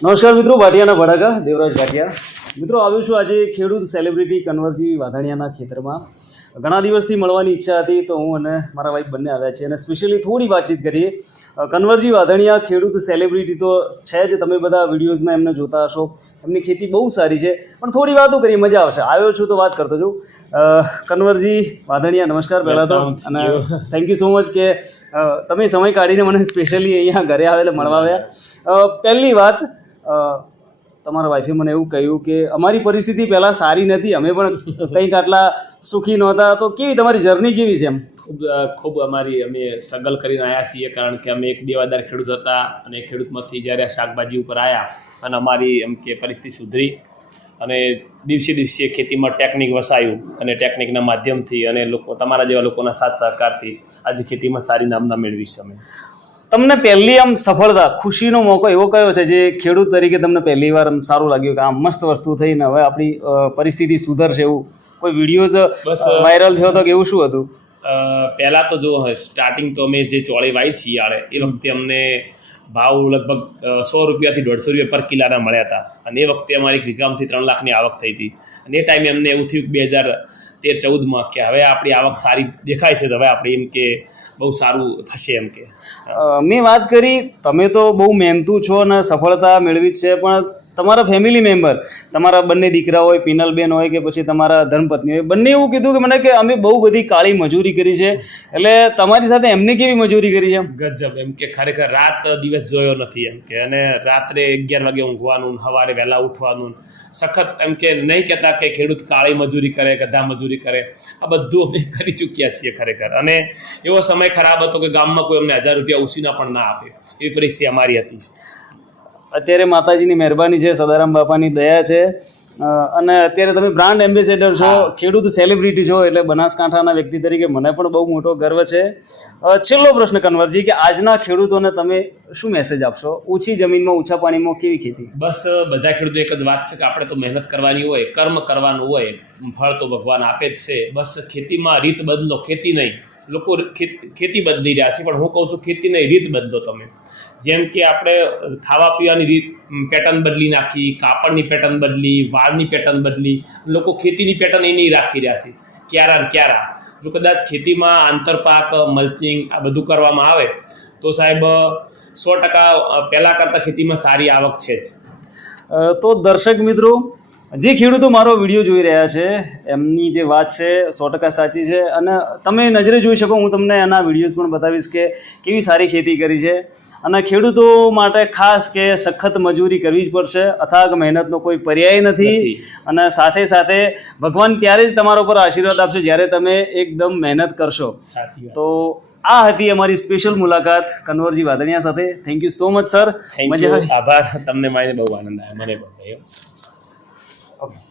નમસ્કાર મિત્રો, ભાટિયાના ભડાકા, દેવરાજ ભાટિયા. મિત્રો, આવ્યો છું આજે ખેડૂત સેલિબ્રિટી કન્વરજી વાધાણિયાના ખેતરમાં. ઘણા દિવસથી મળવાની ઈચ્છા હતી તો હું અને મારા વાઈફ બંને આવ્યા છીએ અને સ્પેશિયલી થોડી વાતચીત કરીએ. કન્વરજી વાધણિયા ખેડૂત સેલિબ્રિટી તો છે જ. તમે બધા વિડીયોઝમાં એમને જોતા હશો. એમની ખેતી બહુ સારી છે. પણ થોડી વાતો કરીએ મજા આવશે. આવ્યો છું તો વાત કરતો છું. કન્વરજી વાધણિયા નમસ્કાર પહેલાં તો. અને થેન્ક યુ સો મચ કે તમે સમય કાઢીને મને સ્પેશિયલી અહીંયા ઘરે આવેલા મળવા આવ્યા. પહેલી વાત તમારા વાઈફે મને એવું કહ્યું કે અમારી પરિસ્થિતિ પહેલાં સારી નથી. અમે પણ કંઈક આટલા સુખી નહોતા. તો કેવી તમારી જર્ની કેવી છે એમ? ખૂબ ખૂબ અમારી અમે સ્ટ્રગલ કરીને આવ્યા છીએ કારણ કે અમે એક દેવાદાર ખેડૂત હતા અને ખેડૂતમાંથી જ્યારે આ શાકભાજી ઉપર આવ્યા અને અમારી એમ કે પરિસ્થિતિ સુધરી અને દિવસે દિવસે ખેતીમાં ટેકનિક વસાયું અને ટેકનિકના માધ્યમથી અને લોકો તમારા જેવા લોકોના સાથ સહકારથી આજે ખેતીમાં સારી નામના મેળવી છે અમે. તમને પહેલી આમ સફળતા ખુશીનો મોકો એવો કયો છે જે ખેડૂત તરીકે તમને પહેલી વાર સારું લાગ્યું કે આ મસ્ત વસ્તુ થઈને હવે આપણી પરિસ્થિતિ સુધરશે એવું? કોઈ વિડીયોઝ વાયરલ થયો તો કે એવું શું હતું? પહેલાં તો જો સ્ટાર્ટિંગ તો અમે જે ચોળી વાવી શિયાળે એ વખતે અમને ભાવ લગભગ સો રૂપિયાથી દોઢસો રૂપિયા પર કિલ્લાના મળ્યા હતા. અને એ વખતે અમારી વિક્રમથી ત્રણ લાખની આવક થઈ હતી. અને એ ટાઈમે અમને એવું થયું બે હજાર તેર ચૌદમાં કે હવે આપણી આવક સારી દેખાય છે તો હવે આપણે એમ કે બહુ સારું થશે એમ કે. મેં વાત કરી તમે તો બહુ મહેનતુ છો અને સફળતા મેળવી છે પણ તમારા ફેમિલી મેમ્બર તમારા બંને દીકરા હોય, પિનલબેન હોય કે પછી તમારા ધર્મપત્ની હોય, બંને એવું કીધું કે મને કે અમે બહુ બધી કાળી મજૂરી કરી છે. એટલે તમારી સાથે એમને કેવી મજૂરી કરી છે એમ? ગજબ, એમ કે ખરેખર રાત દિવસ જોયો નથી એમ કે. અને રાત્રે અગિયાર વાગે ઊંઘવાનું, સવારે વહેલા ઉઠવાનું, સખત એમ કે નહીં કહેતા કે ખેડૂત કાળી મજૂરી કરે, ગધા મજૂરી કરે. આ બધું અમે કરી ચૂક્યા છીએ ખરેખર. અને એવો સમય ખરાબ હતો કે ગામમાં કોઈ અમને હજાર રૂપિયા ઉછીના પણ ના આપે. એવી પરિસ્થિતિ અમારી હતી. અત્યારે માતાજીની મહેરબાની છે સદારામ બાપાની દયા છે. અને અત્યારે તમે બ્રાન્ડ એમ્બેસેડર છો ખેડૂત સેલિબ્રિટી છો એટલે બનાસકાંઠાના વ્યક્તિ તરીકે મને પણ બહુ મોટો ગર્વ છે. છેલ્લો પ્રશ્ન કન્વરજી કે આજના ખેડૂતોને તમે શું મેસેજ આપશો? ઓછી જમીનમાં ઓછા પાણીમાં કેવી ખેતી? બસ બધા ખેડૂતો એક જ વાત છે કે આપણે તો મહેનત કરવાની હોય કર્મ કરવાનું હોય ફળ તો ભગવાન આપે જ છે. બસ ખેતીમાં રીત બદલો ખેતી નહીં. લોકો ખેત- ખેતી બદલી રહ્યા છે પણ હું કહું છું ખેતી નહીં રીત બદલો તમે. જેમ કે આપણે ખાવા પીવાની રીત પેટર્ન બદલી નાખી, કાપડની પેટર્ન બદલી, વાળની પેટર્ન બદલી, લોકો ખેતીની પેટર્ન એ નહીં રાખી રહ્યા છે. ક્યારા ને ક્યારા. જો કદાચ ખેતીમાં આંતરપાક, મલ્ચિંગ આ બધું કરવામાં આવે, તો સાહેબ સો ટકા પહેલાં કરતાં ખેતીમાં સારી આવક છે જ. તો દર્શક મિત્રો જે ખેડૂતો મારો વીડિયો જોઈ રહ્યા છે એમની જે વાત છે સો ટકા સાચી છે. અને તમે નજરે જોઈ શકો હું તમને એના વિડીયોઝ પણ બતાવીશ કે કેવી સારી ખેતી કરી છે. અને ખેડૂતો માટે ખાસ કે સખત મજૂરી કરવી જ પડશે અથાગ મહેનતનો કોઈ પર્યાય નથી. અને સાથે સાથે ભગવાન ત્યારે જ તમારા ઉપર આશીર્વાદ આપશે જ્યારે તમે એકદમ મહેનત કરશો. તો આ હતી અમારી સ્પેશિયલ મુલાકાત કન્વરજી વાદણિયા સાથે. Thank you so much sir મજા આભાર. તમને મળીને બહુ આનંદ આવ્યો. મને of